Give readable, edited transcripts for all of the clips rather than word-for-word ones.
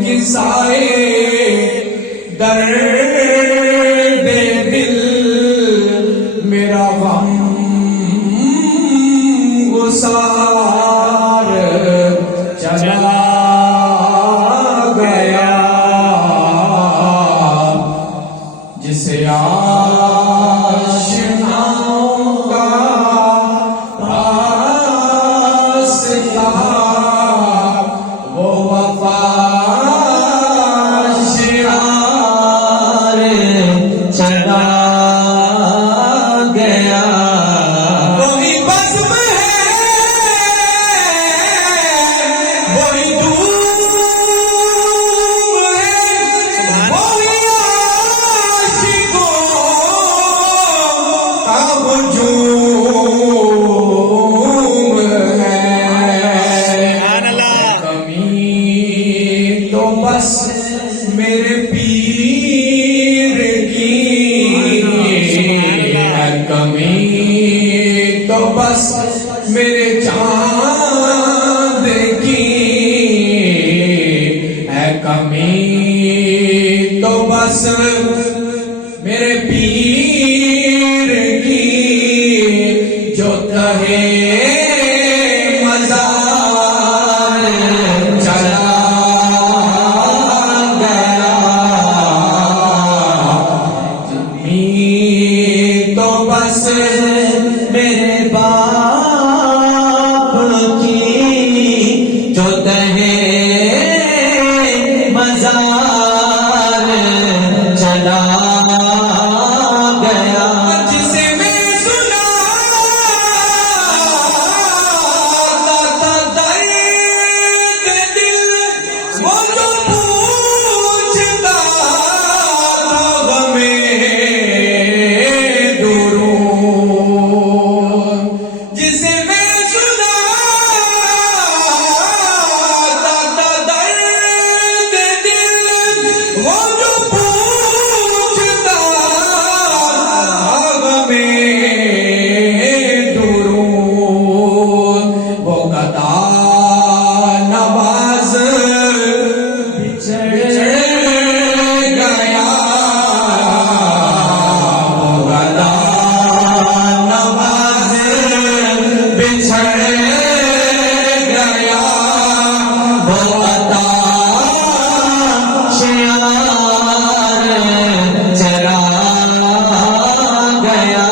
किसाए दर्द दिल मेरा गम गुसार चला गया जिसे आशिनाओं का रास्ता वो वफा शियार चला गया। वही बज़्म है वही धूम है वही आशिकों का हुजूम है। तो बस मेरे पीर की है कमी तो बस मेरे चांद की है कमी तो बस मेरे पीर की जो कहे मज़ार चला तो बस मेरे बाप की जो दहे मज़ार चला गया। जिसे मैं सुनाता था दर्द दिल वो जो पूछता था हमें जिसे मैं सुनाता था दर्द दिल वो जो पूछता हमें दुरूद वो गदा नवाज बिछड़ गया वो गदा नवाज बिछड़ गया वो अता शियार चला गया।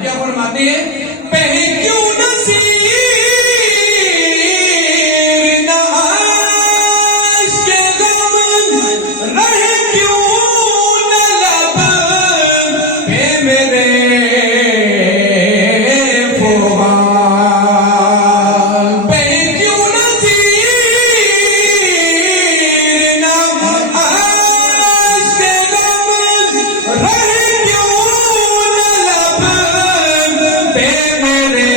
क्या फरमाते हैं पहले क्यों नसीर न आश्क गम रहे क्यों न लब पे मेरे फुरमान पहले क्यों नसीर न आश्क गम रहे क्यों न लब पे मेरे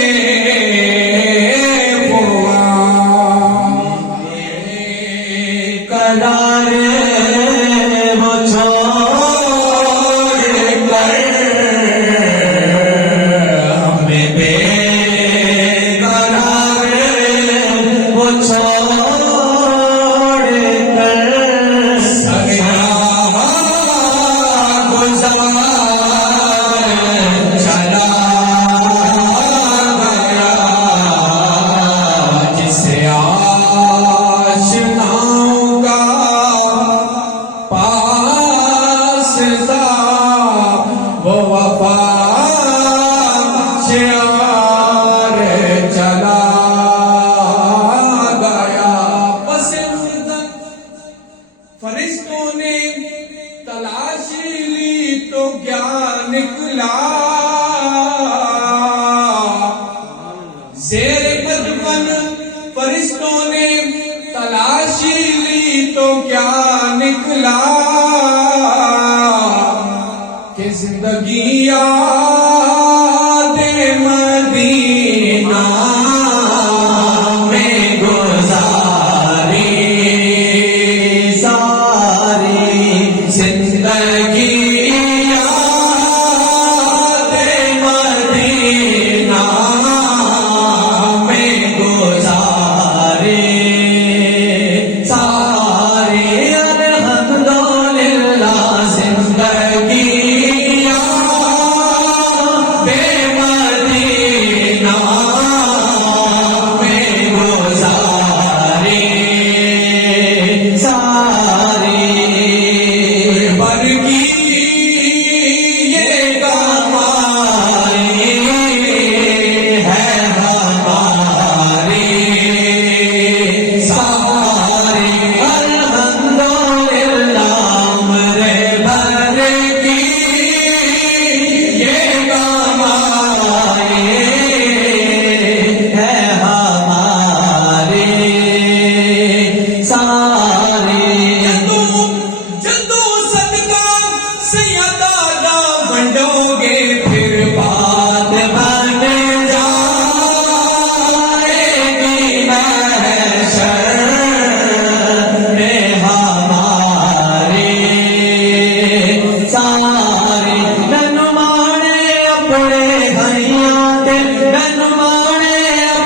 फुरमान करार वो छोड़ कर हमें बेकरार वो छोड़ कर सगरा गुज़ार चला गया जिसे आशिनाओं का पास था वो वफा शियार चला गया। बस फरिश्तों ने तलाशी ली तो क्या निकला ज़ेर बदफन फरिश्तों ने तलाशी ली तो क्या निकला कि जिंदगी याद मदीना में गुजारी सारी जिंदगी याद मदीना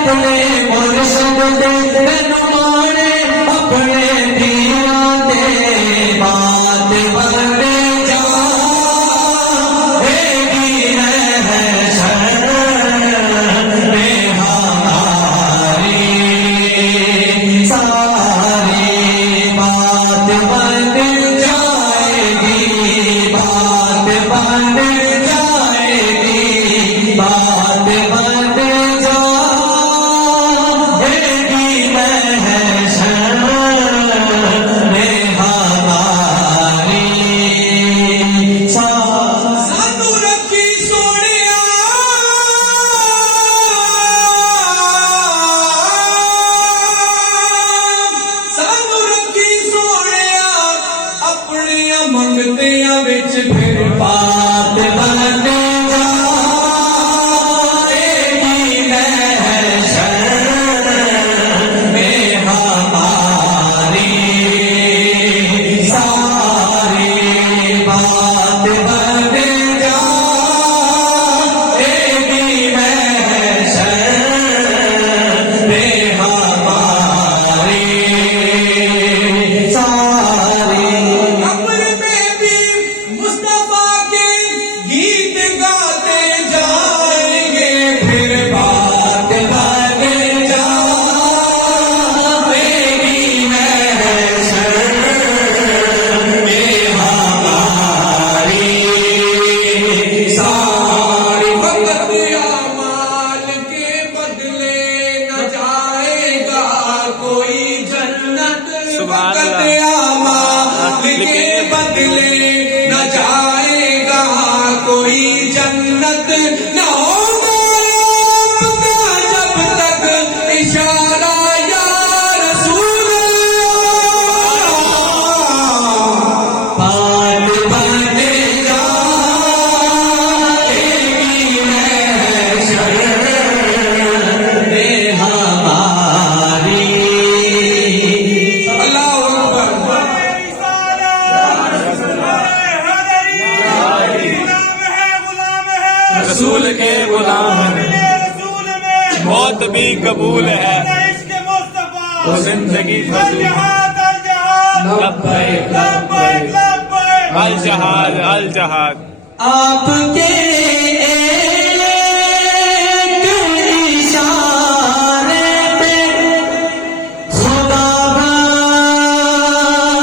बदले मुर्शिद दे तेनू माने अपने पीरां दे बात बन जाएगी महशर में हमारी सारी बात बन जाएगी बात बन जाएगी बात बन जाएगी महशर में हमारी सानू रखी सोनिया सानू रखी सोनिया अपनियां मंगतियां विच फिर बात बन जाएगी महशर में हमारी सारी बात बन जाएगी महशर में हमारी सारी कब्र में भी मुस्तफा के गीत गाते जाएंगे फिर बात बन जाएगी महशर में हमारी सारी वक्त आमाल के बदले न जाएगा कोई जन्नत सुभान वक्त अल्लाह। आमाल के बदले न जाएगा कोई जन्नत न होगा आपका जब तक इशारा या रसूल अल्लाह। बात बन जाएगी महशर में हमारी अल्लाह अकबर रसूल के गुलाम हैं मौत भी कबूल है तो जिंदगी लब्बैक अल जहाद अल जहाद आपके एक इशारे पे खुदा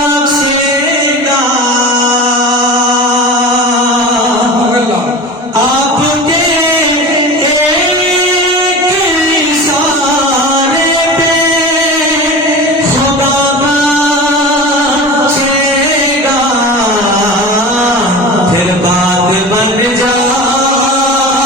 बख्शेगा आपके एक इशारे पे खुदा बख्शेगा फिर बात बन जाएगी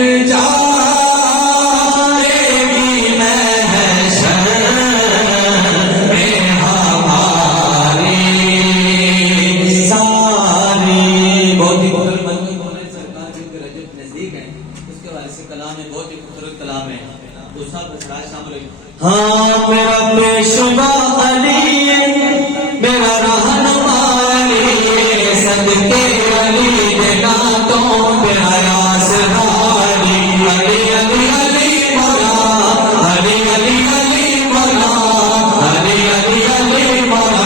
जाएगी महशर में हमारी सारी। बहुत ही खूबसूरत मौलाना सरकार जो कि रजब नजदीक है, उसके वाले से कलाम है, बहुत ही खूबसूरत कलाम है। तो सब शामिल हुई। हाँ मेरा पेशवा अली मेरा रहनुमा अली सदके अली के नातों मेरा आसरा अली अली अली अली मौला अली अली अली मौला अली अली अली मौला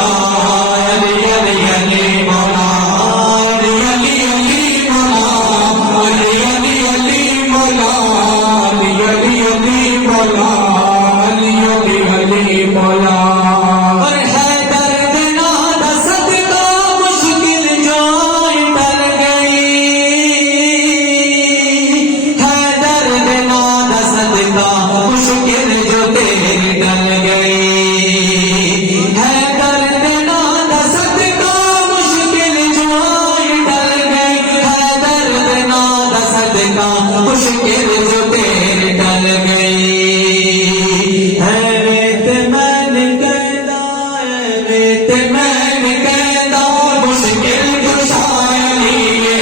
अली अली अली मौला अली अली अली मौला अली अली अली मौला अली अली अली मौला अली अली अली मौला। और है दर्द नादा सदका मुश्किल जो टल गई, है दर्द नादा सदका मुश्किल जो तेरी टल गई, है दर्द नादा सदका मुश्किल जो टल गई, है दर्द नादा सदका मुश्किल जो तेरी टल गई। है रेत मैंने कहना है रेत मैंने कहना मुश्किल कुशाए लिए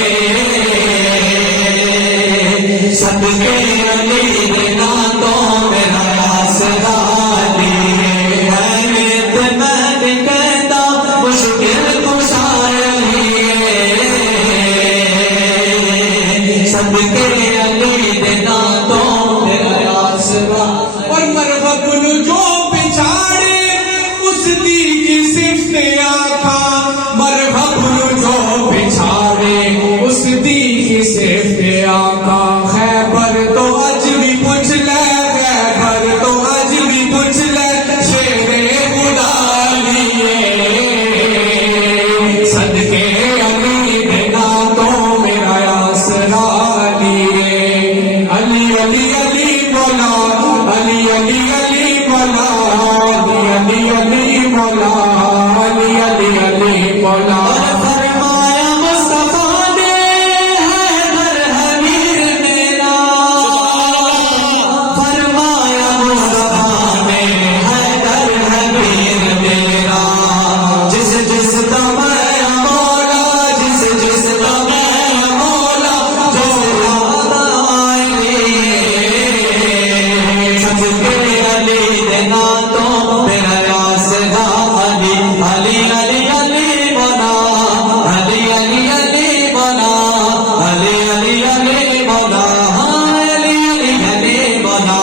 सबके अली देना तो मेरा आसरा लिए। है रेत मैंने कहना मुश्किल कुशाए लिए सबके अली देना तो मेरा आसरा। और मरहबुल जो पिछाड़े उस दी की सिफ्त आका, मरहबुल जो पिछाड़े उस दी की सिफ्त आका। खैबर तो आज भी पूछ ले, खैबर तो आज भी पूछ ले शेरे खुदा लिए सदके अली देना तो मेरा आसरा लिए। अली अली अली मौला अली अली अली मौला अली अली मौला अली अली अली मौला। फरमाया मुस्तफा ने हैदर हमीर मेरा, फरमाया मुस्तफा ने हैदर हमीर मेरा। जिस जिस का मैं मौला जिस जिस का मैं मौला जिस सबके अली देना तो मेरा आसरा अली अली अली अली मौला अली अली अली मौला अली अली अली मौला अली अली अली मौला।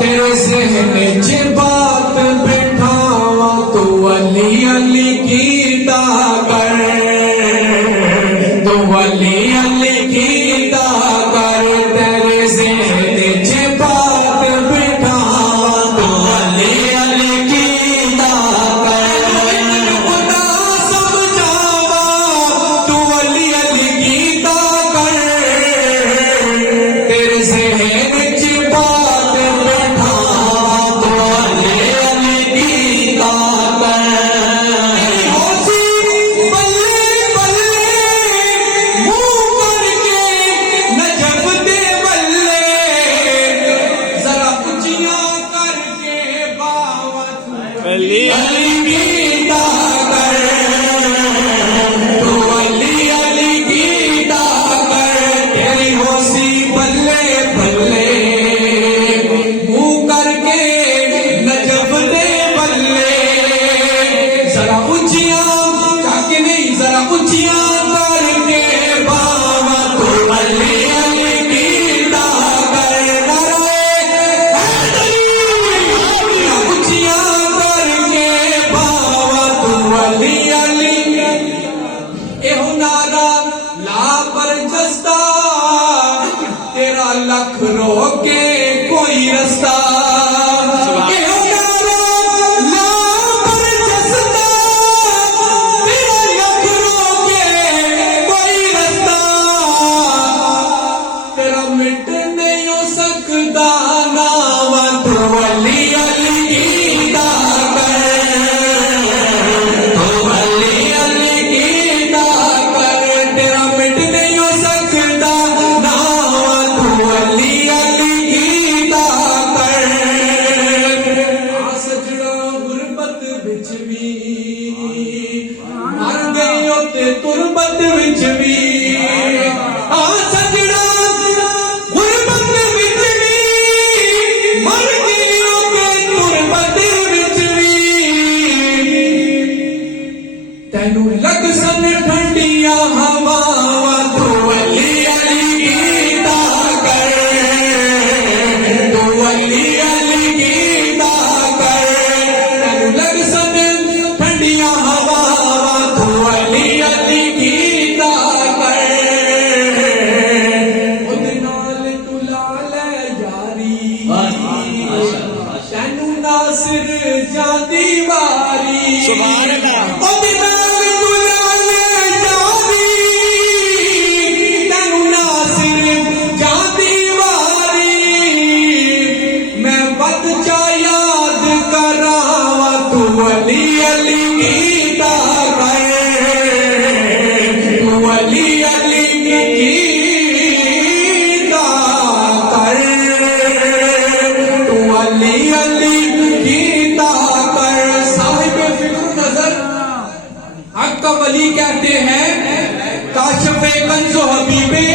तेरे ज़हन च बात बैठावा तू अली अली कीता कर, तू अली अली कीता कर। तेरे ज़हन च बात बैठावा तू अली अली कीता कर, खुदा समझावा तू अली अली कीता कर। तेरे ज़हन च बात बैठावा तो अली अली कीता कर। होशी बल्ले बल्ले मुंह करके नजफ दे बल्ले जरा ऊंचियां करके बावत अली अली कीता कर, तू अली अली कीता कर। तेरी होशी बल्ले बल्ले मुंह करके नजफ दे बल्ले जरा ऊंचियां जाके नहीं जरा ऊंचियां करके बावा तू अली अली कीता कर। नारे ऊंचियां करके बावा तू अली अली। एहो नारा ला पर जस्ता तेरा लख रोके कोई रस्ता। एहो नारा ला पर जस्ता तेरा लख रोके कोई रस्ता। तेरा मिट नहीं हो सकता नाम तू अली अली कीता कर, तू अली अली कीता कर। तेरा मिट नहीं हो सकता नाम नासिर जाती बारी सुभान अल्लाह। ओ बिलाल दुलाले जादी तेनू नासिर जाती बारी मैं बच्चा याद करावा तू अली अली गीता करे तू अली अली गीता करे तू अली अली गीता कर। साहिब फिक्र नजर हक का वली कहते हैं काशफे कंजो हबीबे